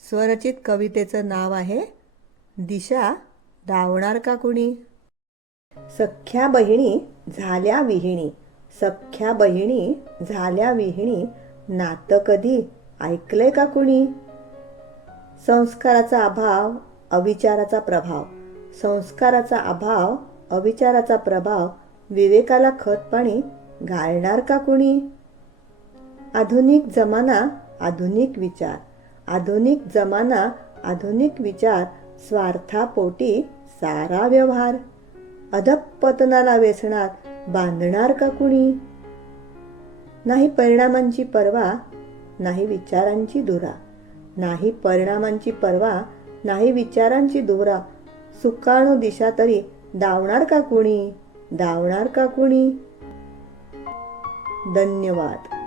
स्वरचित कवितेचं नाव आहे दिशा डावणार का कुणी? सख्या बहिणी झाल्या विहिणी सख्या बहिणी झाल्या विहिणी नातं कधी ऐकलंय का कुणी? संस्काराचा अभाव अविचाराचा प्रभाव संस्काराचा अभाव अविचाराचा प्रभाव विवेकाला खत पाणी घालणार का कुणी? आधुनिक जमाना आधुनिक विचार आधुनिक जमाना आधुनिक विचार स्वार्थापोटी सारा व्यवहार. अधपतनाला वेसणार बांधणार का कुणी? नाही परिणामांची पर्वा नाही विचारांची दुरा. नाही परिणामांची पर्वा नाही विचारांची दोरा. सुकाणू दिशा तरी डावणार का कुणी? डावणार का कुणी? धन्यवाद.